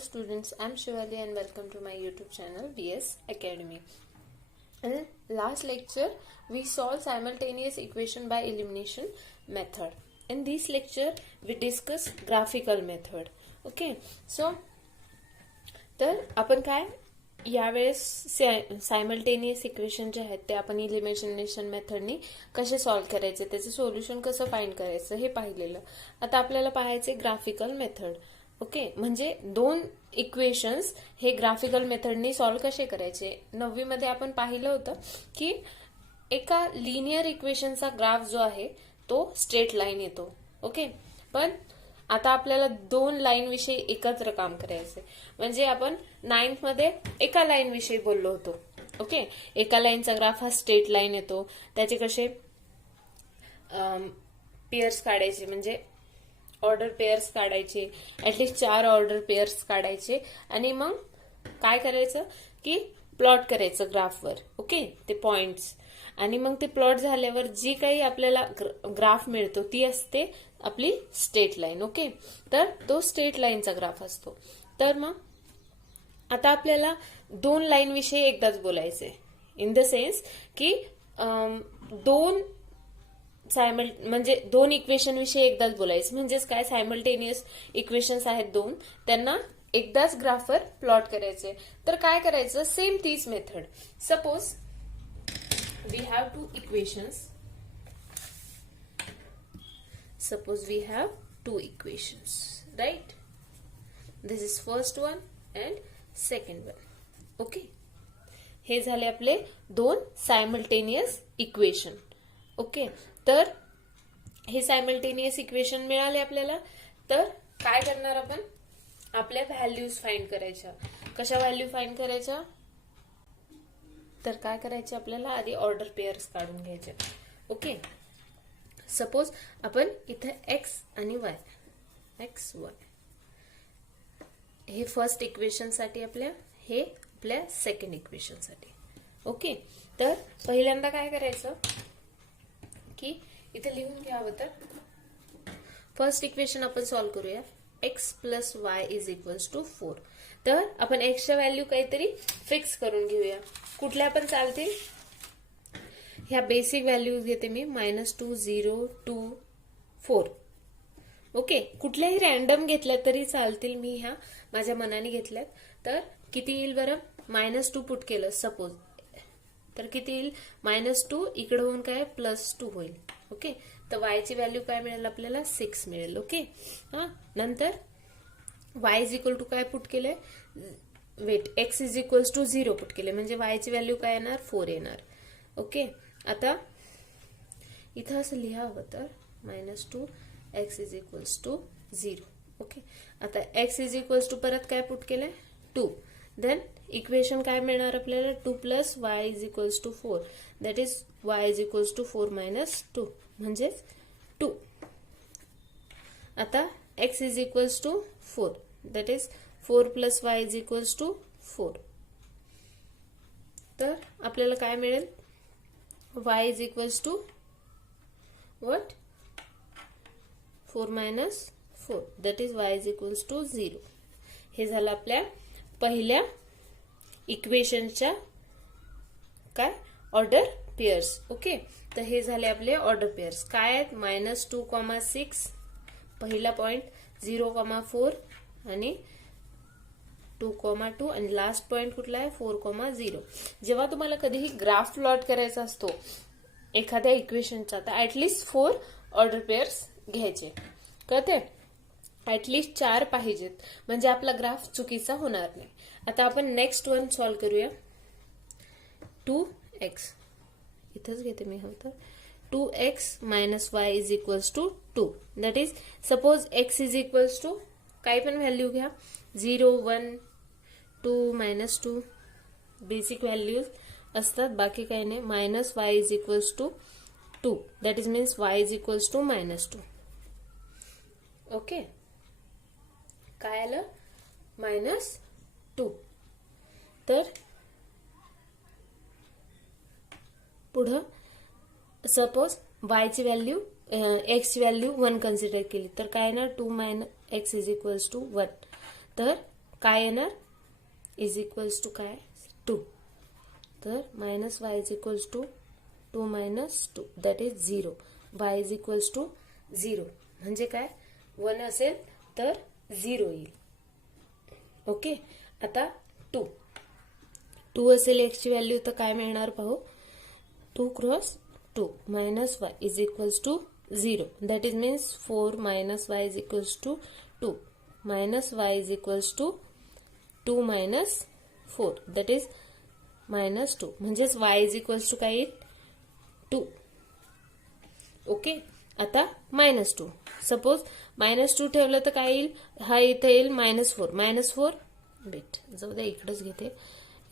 students, I'm Shivali and welcome to my YouTube channel VS Academy. In last lecture, we solved simultaneous equation by elimination method. In this lecture, we discuss graphical method. Okay, so तर आपण काय यावेळेस simultaneous equation जे आहेत ते आपण elimination मेथडनी कसे solve करायचे, त्याचे सोल्युशन कसं फाइंड करायचं हे पाहिलेलं. आता आपल्याला पाहायचे ग्राफिकल मेथड. ओके, म्हणजे दोन इक्वेशन्स हे ग्राफिकल मेथडनी सॉल्व्ह कसे करायचे. 9वी मध्ये आपण पाहिलं होतं की एका लिनियर इक्वेशनचा ग्राफ जो आहे तो स्ट्रेट लाईन येतो. ओके, पण आता आपल्याला दोन लाईन विषयी एकत्र काम करायचे. म्हणजे आपण 9th मध्ये एका लाईन विषयी बोललो होतो. ओके, एका लाईनचा ग्राफ हा स्ट्रेट लाईन येतो. त्याचे कसे पेयर्स काढायचे, म्हणजे ऑर्डर पेयर्स काढायचे, ऍटलिस्ट 4 ऑर्डर पेयर्स काढायचे आणि मग काय करायचं की प्लॉट करायचं ग्राफवर. ओके, ते पॉइंट्स, आणि मग ते प्लॉट झाल्यावर जी काही आपल्याला ग्राफ मिळतो ती असते आपली स्ट्रेट लाईन. ओके, तर तो स्ट्रेट लाईनचा ग्राफ असतो. तर मग आता आपल्याला दोन लाईन विषयी एकदाच बोलायचे, इन द सेन्स की म्हणजे दोन इक्वेशन विषयी एकदाच बोलायचं. म्हणजेच काय, सायमल्टेनियस इक्वेशन्स आहेत दोन, त्यांना एकदाच ग्राफवर प्लॉट करायचे. तर काय करायचं, सेम तीच method. Suppose we have two equations. Suppose we have two equations, right? This is first one and second one. Okay, हे झाले आपले दोन सायमल्टेनियस इक्वेशन. ओके, तर हे सायमल्टेनियस इक्वेशन मिळाले आपल्याला. तर काय करणार आपण, आपल्या व्हॅल्यूज फाइंड करायच्या. कशा व्हॅल्यू फाइंड करायच्या, तर काय करायचे, आपल्याला आधी ऑर्डर पेयर्स काढून घ्यायचे. ओके, सपोज आपण इथे एक्स आणि वाय, एक्स वाय हे फर्स्ट इक्वेशन साठी आपल्या, हे आपल्या सेकंड इक्वेशन साठी. ओके, तर पहिल्यांदा काय करायचं की इथे लिहून घ्यावं. तर फर्स्ट इक्वेशन आपण सॉल्व्ह करूया. X plus y is equals to 4. तर आपण एक्सच्या व्हॅल्यू काहीतरी फिक्स करून घेऊया. कुठल्या पण चालतील, ह्या बेसिक व्हॅल्यूज घेते मी, -2, 0, 2, 4. ओके, कुठल्याही रॅन्डम घेतल्या तरी चालतील, मी ह्या माझ्या मनाने घेतल्यात. तर किती येईल बरं, -2 पुट केलं सपोज, तर किती येईल, -2 इकडे होऊन काय +2 होईल. ओके, तर वायची व्हॅल्यू काय मिळेल आपल्याला, 6 मिळेल. ओके, हा, नंतर y इज इक्वल टू काय पुट केलंय, wait, x is equals to 0 put केले, म्हणजे y ची व्हॅल्यू काय येणार, 4 येणार. ओके, आता इथं असं लिहावं, तर -2 x is equals to 0. Okay, आता x इज इक्वल्स टू परत काय पुट केलंय, 2. देन इक्वेशन काय मिळणार आपल्याला, 2 plus y is equals to 4, that is y is equals to 4 - 2 म्हणजेच 2. आता x is equals to 4, that is 4 plus y is equals to 4. तर आपल्याला काय मिळेल, y is equals to what, 4 minus 4, that is y is equals to 0. हे झालं आपल्या पहिल्या इक्वेशनच्या काय, ऑर्डर पेयर्स. ओके, तर हे झाले आपले ऑर्डर पेयर्स. काय आहेत, -2, 6 पहिला पॉइंट, 0, 4 आणि 2, 2 आणि लास्ट पॉइंट कुठला आहे, 4, 0. जेव्हा तुम्हाला कधीही ग्राफ प्लॉट करायचा असतो एखाद्या इक्वेशनचा, तर ऍटलिस्ट 4 ऑर्डर पेयर्स घ्यायचे. कळते, ऍटलिस्ट 4 पाहिजेत, म्हणजे आपला ग्राफ चुकीचा होणार नाही. आता आपण नेक्स्ट वन सॉल्व्ह करूया. 2x इथंच घेते मी, हवं तर 2x - y is equals to 2. That is, suppose x is equals to काही पण व्हॅल्यू घ्या, 0, 1, 2, -2 बेसिक व्हॅल्यूज असतात, बाकी काही नाही. -y is equals to 2, that is means y is equals to -2. Okay, काय आलं, -2. तर पुढं सपोज y ची व्हॅल्यू, x ची व्हॅल्यू 1 कन्सिडर केली, तर काय येणार, 2 - x इज इक्वल्स टू 1. तर काय येणार इज इक्वल्स टू काय 2. तर minus y is equals to 2 minus 2 that is 0. Y is equals to 0 म्हणजे काय 1 असेल तर 0 येईल. ओके. आता 2 असेल एक्सची व्हॅल्यू तर काय मिळणार पाहू. 2 cross 2 minus y is equals to 0 that is means 4 minus y is equals to 2 minus y is equals to 2 minus 4 that is minus 2 म्हणजेच वाय इज इक्वल्स टू काय येईल 2. ओके. आता -2 सपोज -2 ठेवलं तर काय येईल हा इथे येईल -4 बेट जाऊ द्या इकडेच घेते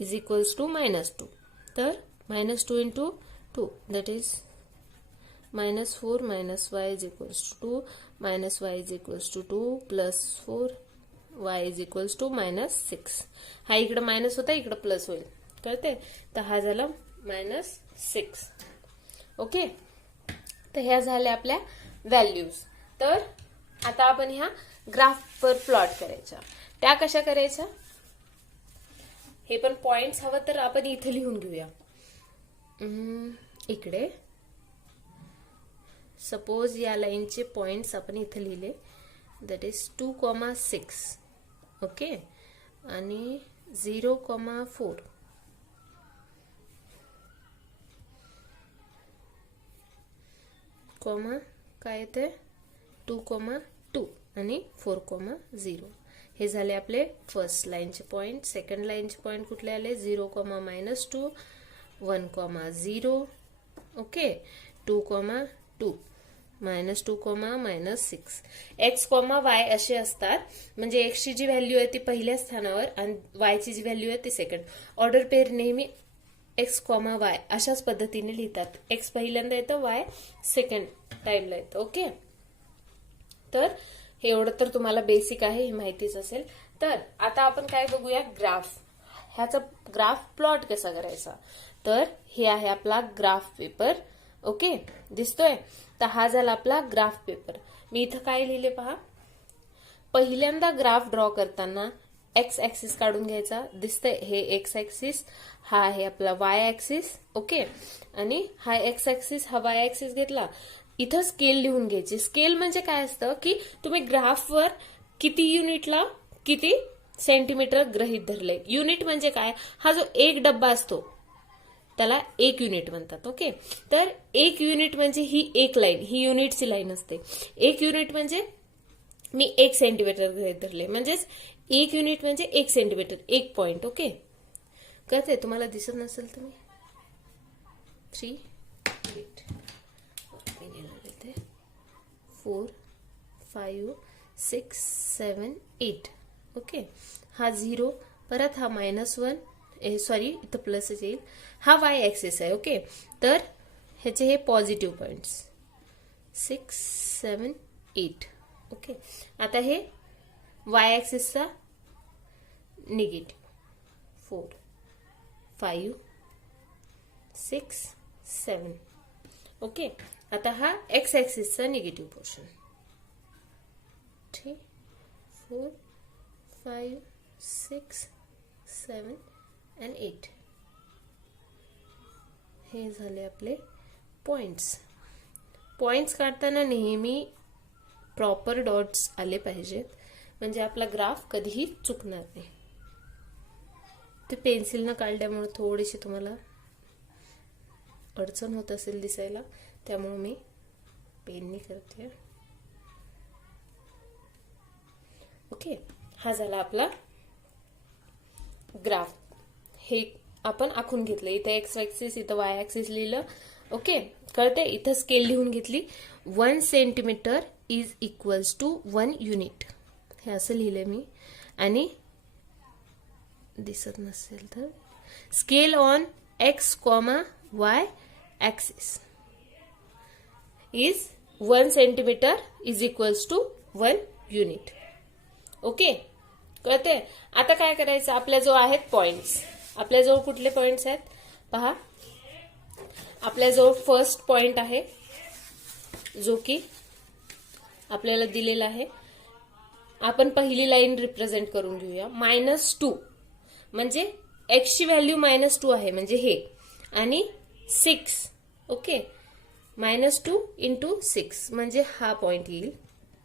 इज इक्वल्स टू -2 तर -2 into 2 that is -4 minus y is equals to 2 minus y is equals to 2 plus 4 y is equals to -6. हा इकडे मायनस होता इकडे प्लस होईल कळते. तर हा झाला -6. ओके. तर ह्या झाल्या आपल्या व्हॅल्यूज. तर आता आपण ह्या ग्राफवर प्लॉट करायच्या. त्या कशा करायच्या हे पण पॉइंट्स हवं तर आपण इथे लिहून घेऊया. इकडे सपोज या लाईनचे पॉइंट्स आपण इथे लिहिले दॅट इज 2,6 ओके आणि 0,4 कॉमा काय येते 2,2 आणि 4,0 हे झाले आपले फर्स्ट लाईनचे पॉइंट. सेकंड लाईनचे पॉइंट कुठले आले 0, -2 1,0 ओके 2,2 -2, -6 x, y असे असतात. म्हणजे x ची जी व्हॅल्यू आहे ती पहिल्या स्थानावर आणि y ची जी व्हॅल्यू आहे ती सेकंड. ऑर्डर पेअर नेहमी x, y अशाच पद्धतीने लिहितात. x पहिल्यांदा येतं y सेकंड टाइमला येतं. ओके. तर हे एवढं तर तुम्हाला बेसिक आहे हे माहितीच असेल. तर आता आपण काय बघूया ग्राफ. ह्याचा ग्राफ प्लॉट कसा करायचा. तर हे आहे आपला ग्राफ पेपर. ओके दिसतोय. तर हा झाला आपला ग्राफ पेपर. मी इथं काय लिहिले पहा. पहिल्यांदा ग्राफ ड्रॉ करताना एक्स ऍक्सिस काढून घ्यायचा. दिसतंय हे एक्स ऍक्सिस हा आहे आपला वाय ऍक्सिस. ओके आणि हा एक्स ऍक्सिस हा वाय ऍक्सिस घेतला. इथं स्केल लिहून घ्यायची. स्केल म्हणजे काय असतं की तुम्ही ग्राफवर किती युनिटला किती सेंटीमीटर गृहीत धरले. युनिट म्हणजे काय हा जो एक डब्बा असतो त्याला 1 युनिट म्हणतात. ओके तर 1 युनिट म्हणजे ही एक लाईन ही युनिटची लाईन असते. 1 युनिट म्हणजे मी 1 सेंटीमीटर गृहीत धरले म्हणजेच 1 युनिट म्हणजे 1 सेंटीमीटर 1 पॉइंट. ओके कळते तुम्हाला दिसत नसेल तुम्ही 3 8 4 5 6 7 8 ओके. हा 0 परत हा -1 सॉरी इथं प्लस येईल. हा वाय ऍक्सिस आहे. ओके तर ह्याचे हे पॉझिटिव्ह पॉइंट्स 6 7 8 ओके. आता हे वाय ऍक्सिसचा निगेटिव्ह 4 5 6 7 ओके. आता हा एक्स ऍक्सिसचा निगेटिव्ह पोर्शन 3 4 5 6 7 and 8 हे झाले आपले पॉइंट्स. पॉइंट्स काढताना नेहमी प्रॉपर डॉट्स आले पाहिजेत म्हणजे आपला ग्राफ कधीही चुकणार नाही. ते पेन्सिलनं काढल्यामुळे थोडीशी तुम्हाला अडचण होत असेल दिसायला त्यामुळे मी पेननी करते. ओके हा झाला आपला ग्राफ. हे आपण आखून घेतलं. इथे एक्स ऍक्सिस इथं वाय ऍक्सिस लिहिलं. ओके कळते. इथं स्केल लिहून घेतली. 1 centimetre is equals to 1 unit हे असं लिहिलंय मी. आणि दिसत नसेल तर scale on x, y axis is 1 centimetre is equals to 1 unit. Okay कळते. आता काय करायचं आपल्याजवळ आहेत पॉइंट्स. आपल्याजवळ कुठले पॉइंट्स आहेत पहा. आपल्याजवळ फर्स्ट पॉइंट आहे जो की आपल्याला दिलेला आहे आपण पहिली लाईन रिप्रेझेंट करून घेऊया. -2 म्हणजे x ची व्हॅल्यू -2 आहे म्हणजे हे, आणि 6. ओके, -2 × 6 म्हणजे हा पॉइंट येईल.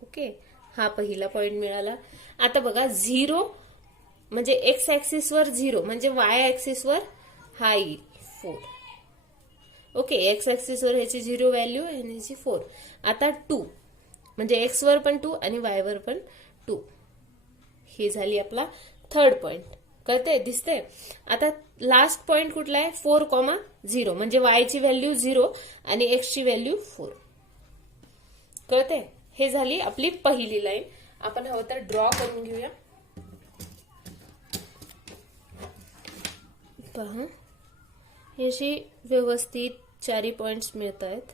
ओके, हा पहिला पॉइंट मिळाला. आता बघा 0 म्हणजे एक्स ऍक्सिस वर 0 म्हणजे वाय ऍक्सिस वर हा येईल 4. ओके, एक्स ऍक्सिस वर ह्याची 0 व्हॅल्यू आणि ह्याची 4. आता 2 म्हणजे एक्स वर पण 2 आणि वाय वर पण 2. ही झाली आपला थर्ड पॉइंट. कळतंय, दिसतंय. आता लास्ट पॉइंट कुठला आहे? 4,0 म्हणजे वाय ची व्हॅल्यू 0 आणि एक्स ची व्हॅल्यू 4. कळतंय. हे झाली आपली पहिली लाईन. आपण हवं तर ड्रॉ करून घेऊया. पहा, हे अशी व्यवस्थित 4 पॉइंट्स मिळत आहेत.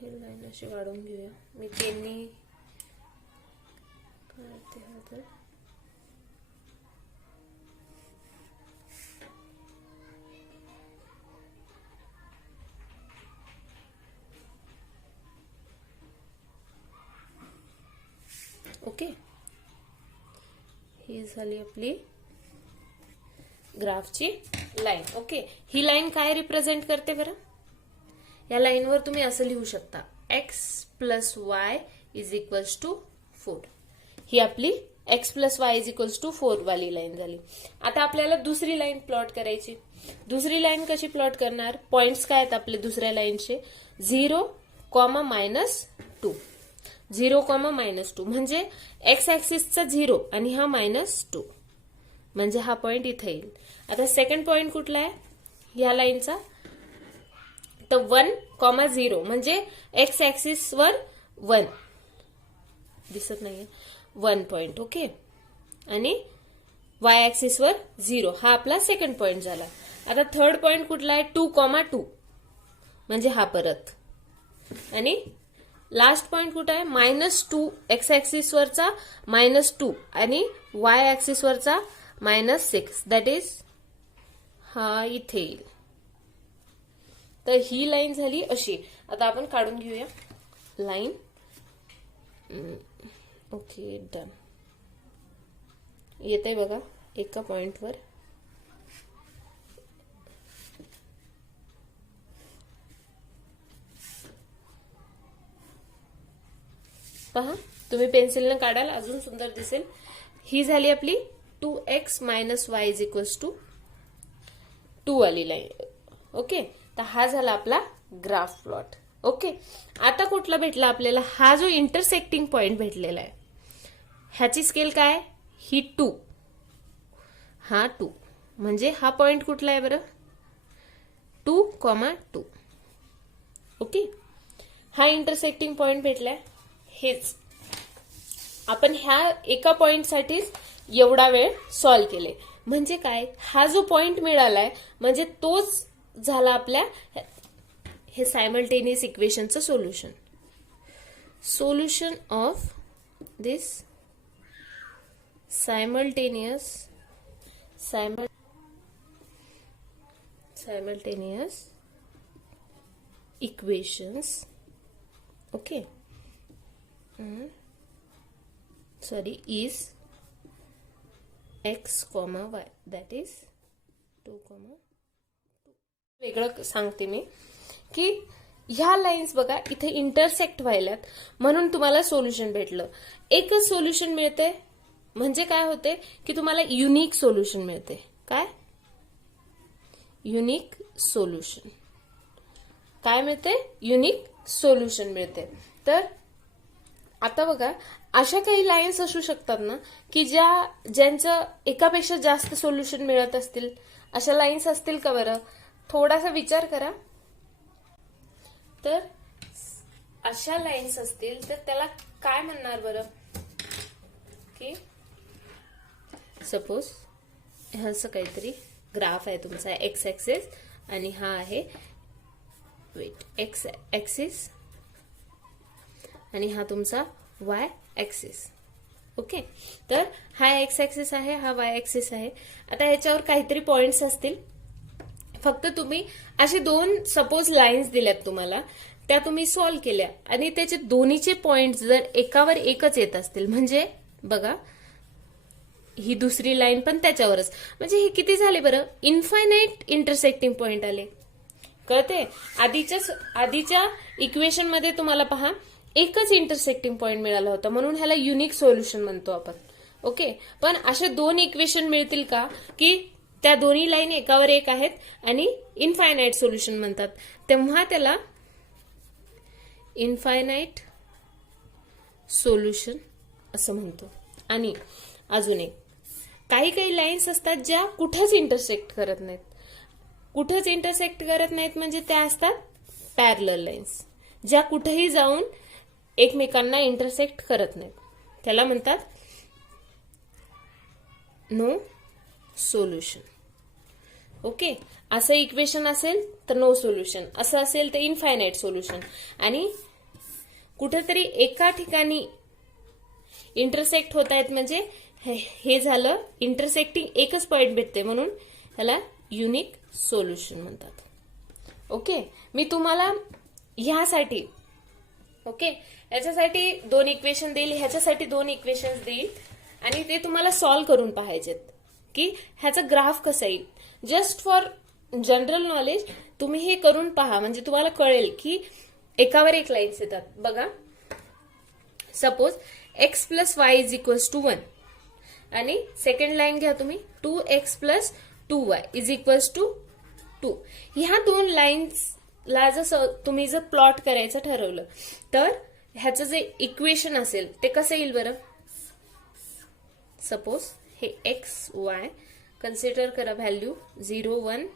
हे लाईन अशी वाढवून घेऊया. मी पेननी काढते हा तर. ओके, ही झाली आपली ग्राफची लाईन. ओके, ही लाईन काय रिप्रेझेंट करते बरं? या लाईनवर तुम्ही असं लिहू शकता, x + y = 4. ही आपली x + y = 4 वाली लाईन झाली. आता आपल्याला दुसरी लाईन प्लॉट करायची. दुसरी लाईन कशी प्लॉट करणार? पॉइंट्स काय आहेत आपले दुसऱ्या लाईनचे? 0, -2. 0, -2 म्हणजे एक्स ऍक्सिसचा 0 आणि हा -2 म्हणजे हा पॉइंट इथे येईल. आता सेकंड पॉइंट कुठला आहे या लाईनचा? तर 1, 0 म्हणजे एक्स ऍक्सिस वर 1 दिसत नाहीये, 1 पॉइंट. ओके, आणि वाय ऍक्सिस वर 0 हा आपला सेकंड पॉइंट झाला. आता थर्ड पॉइंट कुठला आहे? 2, 2 म्हणजे हा परत. आणि लास्ट पॉइंट कुठं आहे? -2 एक्स ऍक्सिस वरचा -2 आणि वाय ऍक्सिस वरचा -6 दॅट इज हा इथे येईल. तर ही लाईन झाली अशी. आता आपण काढून घेऊया लाईन. Okay, done. येते बघा एका पॉइंटवर. पहा, तुम्ही पेन्सिलने काढाल अजून सुंदर दिसेल. ही झाली आपली 2x - y = 2 वाली लाईन. ओके, तर हा झाला आपला ग्राफ प्लॉट. ओके, आता कुठला भेटला आपल्याला? हा जो इंटरसेक्टिंग पॉइंट भेटलेला आहे ह्याची स्केल काय? ही 2, हा 2 म्हणजे हा पॉइंट कुठला आहे बरं? 2, 2. ओके, हा इंटरसेक्टिंग पॉइंट भेटलाय. हेच आपण ह्या एका पॉइंटसाठीच एवढा वेळ सॉल्व्ह केले. म्हणजे काय? हा जो पॉइंट मिळालाय म्हणजे तोच झाला आपल्या हे सायमल्टेनियस इक्वेशनचं solution. Solution of this simultaneous equations. Okay, sorry, is x, y that is 2, 2. वेगळं सांगते मी की ह्या लाईन्स बघा इथे इंटरसेक्ट व्हायल्यात म्हणून तुम्हाला सोल्युशन भेटलं. एकच सोल्युशन मिळते म्हणजे काय होते की तुम्हाला युनिक सोल्युशन मिळते. काय? Unique solution. काय मिळते? युनिक सोल्युशन मिळते. तर आता बघा अशा काही लाईन्स असू शकतात ना की ज्यांचं एकापेक्षा जास्त सोल्युशन मिळत असतील. अशा लाईन्स असतील का बरं? थोडासा विचार करा. तर अशा लाईन्स असतील तर त्याला काय म्हणणार बरं? की सपोज असं काहीतरी ग्राफ आहे तुमचा एक्स ऍक्सिस आणि हा आहे एक्स ऍक्सिस आणि हा तुमचा वाय ऍक्सिस. ओके, तर हा एक्स ऍक्सिस आहे, हा वाय ऍक्सिस आहे. आता ह्याच्यावर काहीतरी पॉइंट्स असतील. फक्त तुम्ही असे दोन सपोज लाईन्स दिल्यात तुम्हाला, त्या तुम्ही सॉल्व्ह केल्या आणि त्याचे दोन्हीचे पॉइंट जर एकावर एकच येत असतील, म्हणजे बघा ही दुसरी लाईन पण त्याच्यावरच, म्हणजे हे किती झाले बरं, इन्फायनाईट इंटरसेक्टिंग पॉइंट आले. कळते? आधीच्या इक्वेशन मध्ये तुम्हाला पहा एकच इंटरसेक्टिंग पॉइंट मिळाला होता, म्हणून ह्याला युनिक सोल्युशन म्हणतो आपण. ओके, पण असे दोन इक्वेशन मिळतील का की त्या दोन्ही लाईन एकावर एक आहेत आणि इनफायनाईट सोल्युशन म्हणतात, तेव्हा त्याला इनफायनाईट सोल्युशन असं म्हणतो. आणि अजून एक, काही काही लाईन्स असतात ज्या कुठंच इंटरसेक्ट करत नाहीत. कुठंच इंटरसेक्ट करत नाहीत म्हणजे त्या असतात पॅरलल लाईन्स, ज्या कुठेही जाऊन एकमेकांना इंटरसेक्ट करत नाहीत, त्याला म्हणतात नो सोल्युशन. ओके, असं इक्वेशन असेल तर नो सोल्युशन, असं असेल तर इनफायनाईट सोल्युशन. आणि कुठेतरी एका ठिकाणी इंटरसेक्ट होत आहेत म्हणजे हे झालं इंटरसेक्टिंग एकच पॉइंट भेटते, म्हणून ह्याला युनिक सोल्युशन म्हणतात. ओके, मी तुम्हाला ह्यासाठी याच्यासाठी दोन इक्वेशन देईल, ह्याच्यासाठी दोन इक्वेशन्स देईल आणि ते तुम्हाला सॉल्व्ह करून पाहायचेत की ह्याचा ग्राफ कसा येईल. जस्ट फॉर जनरल नॉलेज तुम्ही हे करून पहा, म्हणजे तुम्हाला कळेल की एकावर एक लाईन्स येतात. बघा, suppose x plus y is equals to 1 आणि सेकंड लाईन घ्या तुम्ही 2x plus 2y is equals to 2. ह्या दोन लाईन्सला जर तुम्ही जर प्लॉट करायचं ठरवलं तर ह्याचं जे इक्वेशन असेल ते कसं येईल बरं. सपोज हे एक्स वाय कन्सिडर करा व्हॅल्यू 0 1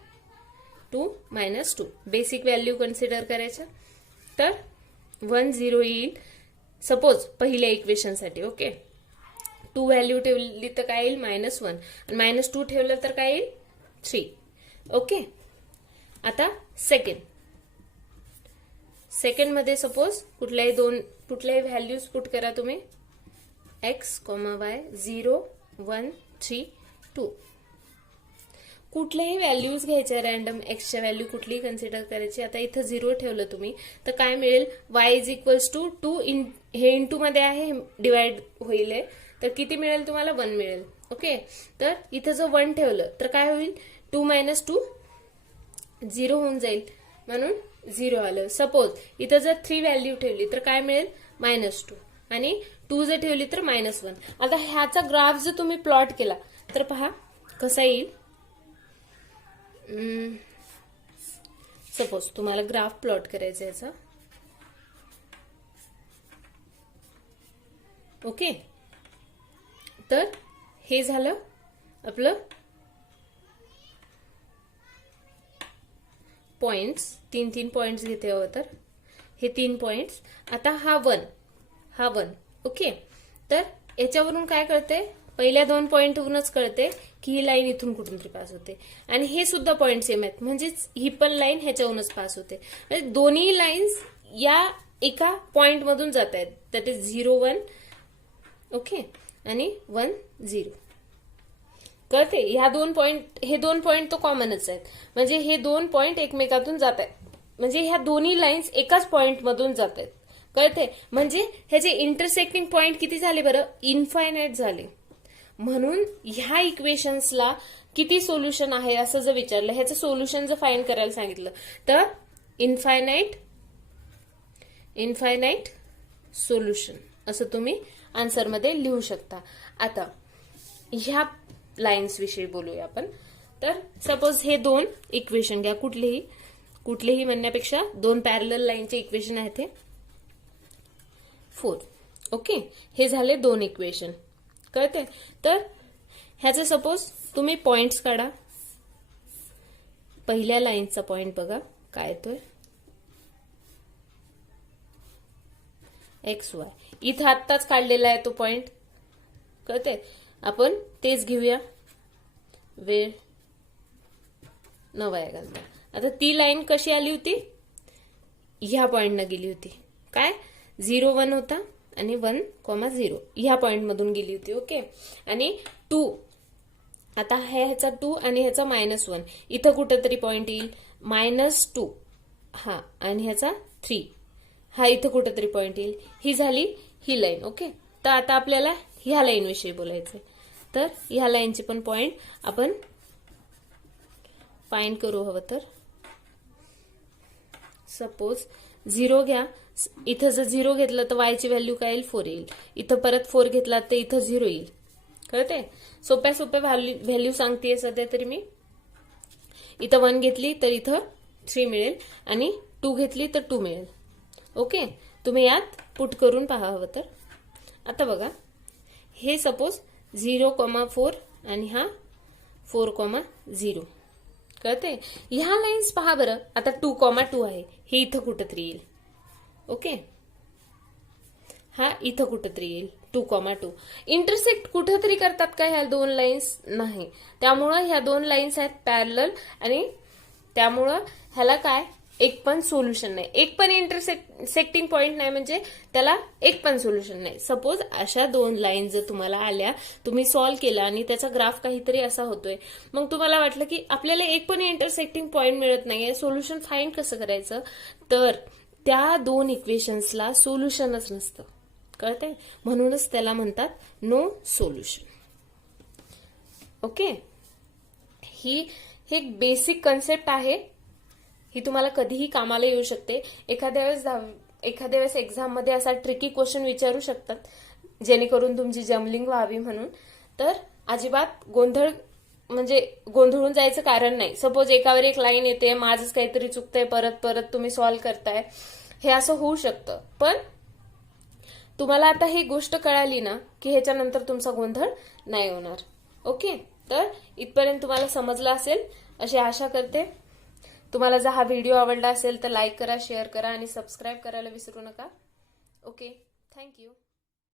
2 -2, बेसिक व्हॅल्यू कन्सिडर करायच्या तर 1 0 येईल सपोज पहिल्या इक्वेशनसाठी. ओके, 2 व्हॅल्यू ठेवली तर काय येईल -1 आणि -2 ठेवलं तर काय येईल 3. ओके, आता सेकंड मध्ये सपोज कुठल्याही व्हॅल्यूज पुट करा तुम्ही, x, y 0 1 3 2. कुठल्याही व्हॅल्यूज घ्यायच्या रॅन्डम, एक्सच्या व्हॅल्यू कुठलीही कन्सिडर करायची. आता इथं 0 ठेवलं तुम्ही तर काय मिळेल, y इज इक्वल्स टू 2 हे इंटू मध्ये आहे, डिवाइड होईल तर किती मिळेल तुम्हाला 1 मिळेल. ओके, तर इथं जर 1 ठेवलं तर काय होईल 2 - 2 0 होऊन जाईल, म्हणून 0 आलं. सपोज इथं जर 3 व्हॅल्यू ठेवली तर काय मिळेल -2 आणि 2 जर ठेवली तर -1. आता ह्याचा ग्राफ जर तुम्ही प्लॉट केला तर पहा कसा येईल. सपोज तुम्हाला ग्राफ प्लॉट करायचा याचा. ओके, तर हे झालं आपलं पॉइंट्स. 3 पॉइंट्स घेते हवं तर हे 3 पॉइंट्स. आता हा 1 ओके, तर याच्यावरून काय कळते, पहिल्या 2 पॉइंटवरूनच कळते की ही लाईन इथून कुठून तरी पास होते आणि हे सुद्धा पॉइंट सेम आहेत, म्हणजेच ही पण लाईन ह्याच्यावरूनच पास होते. म्हणजे दोन्ही लाईन्स या एका पॉइंट मधून जात आहेत, दॅट इज 0 1 ओके आणि 1 0. कळते, हे 2 पॉइंट तो कॉमनच आहेत, म्हणजे हे 2 पॉइंट एकमेकातून जात आहेत, म्हणजे ह्या दोन्ही लाईन्स एकाच पॉइंट मधून जात आहेत. कळते, म्हणजे ह्याचे इंटरसेक्टिंग पॉइंट किती झाले बरं, इनफायनाईट झाले. म्हणून ह्या इक्वेशन्सला किती सोल्युशन आहे असं जर विचारलं, ह्याचं सोल्युशन जर फाइंड करायला सांगितलं तर इनफायनाईट सोल्युशन असं तुम्ही आन्सरमध्ये लिहू शकता. आता ह्या लाईन्स विषयी बोलूया आपण. तर सपोज हे 2 इक्वेशन घ्या, कुठलेही म्हणण्यापेक्षा 2 पॅरलल लाईनचे इक्वेशन आहेत हे 4. ओके, हे झाले 2 इक्वेशन. कळते, तर ह्याचे सपोज तुम्ही पॉइंट्स काढा. पहिल्या लाईनचा पॉइंट बघा काय येतोय, XY. इथं आत्ताच काढलेला आहे तो पॉइंट. कळते, आपण तेच घेऊया, वेळ न वाया घालता. आता ती लाईन कशी आली होती, ह्या पॉइंटनं गेली होती. काय 0 1 होता आणि 1 0 ह्या पॉइंट मधून गेली होती. ओके, आणि 2 आता ह्याचा 2 आणि ह्याचा -1 इथं कुठेतरी पॉइंट येईल, -2 हा, आणि ह्याचा 3 हा इथं कुठेतरी पॉइंट येईल. ही झाली ही लाईन. ओके, तर आता आपल्याला ह्या लाईन विषयी बोलायचंय. तर ह्या लाईनचे पण पॉइंट आपण फाइंड करू हवं तर. सपोज 0 घ्या, इथं जर 0 घेतलं तर y ची व्हॅल्यू काय येईल, 4 येईल. इथं परत 4 घेतला तर इथं 0 येईल. कळते? सोप्या सोप्या व्हॅल्यू सांगतेय सध्या तरी मी. इथं 1 घेतली तर इथं 3 मिळेल आणि 2 घेतली तर 2 मिळेल. ओके, तुम्ही यात पुट करून पहा हवं तर. आता बघा, हे सपोज 0,4 आणि हा 4,0. कळते? ह्या लाईन्स पहा बरं. आता 2,2 आहे, हे इथं कुठंतरी येईल. ओके, हा इथं कुठंतरी येईल 2,2. इंटरसेक्ट कुठंतरी करतात का ह्या दोन लाईन्स? नाही. त्यामुळं ह्या दोन लाईन्स आहेत पॅरलल आणि त्यामुळं ह्याला काय, एक पण सोल्युशन नाही. एक पण इंटरसेक्टिंग पॉइंट नाही म्हणजे त्याला एक पण सोल्युशन नाही. सपोज अशा दोन लाईन जर तुम्हाला आल्या, तुम्ही सॉल्व्ह केला आणि त्याचा ग्राफ काहीतरी असा होतोय, मग तुम्हाला वाटलं की आपल्याला एक पण इंटरसेक्टिंग पॉइंट मिळत नाहीये, सोल्युशन फाइंड कसं करायचं, तर त्या दोन इक्वेशन्सला सोल्युशनच नसतं. कळतंय? म्हणूनच त्याला म्हणतात नो सोल्युशन. ओके, ही एक बेसिक कन्सेप्ट आहे. ही तुम्हाला कधीही कामाला येऊ शकते. एखाद्या वेळेस एक्झाम मध्ये असा ट्रिकी क्वेश्चन विचारू शकतात, जेणेकरून तुमची जमलिंग व्हावी म्हणून. तर अजिबात गोंधळून जायचं कारण नाही. सपोज एकावर एक लाईन येते, माझंच काहीतरी चुकतंय, परत परत तुम्ही सॉल्व्ह करताय, हे असं होऊ शकतं. पण तुम्हाला आता ही गोष्ट कळाली ना, की ह्याच्यानंतर तुमचा गोंधळ नाही होणार. ओके, तर इथपर्यंत तुम्हाला समजलं असेल अशी आशा करते. तुम्हाला जर हा व्हिडिओ आवडला असेल तर लाईक करा, शेअर करा आणि सबस्क्राईब करायला विसरू नका. Okay, thank you.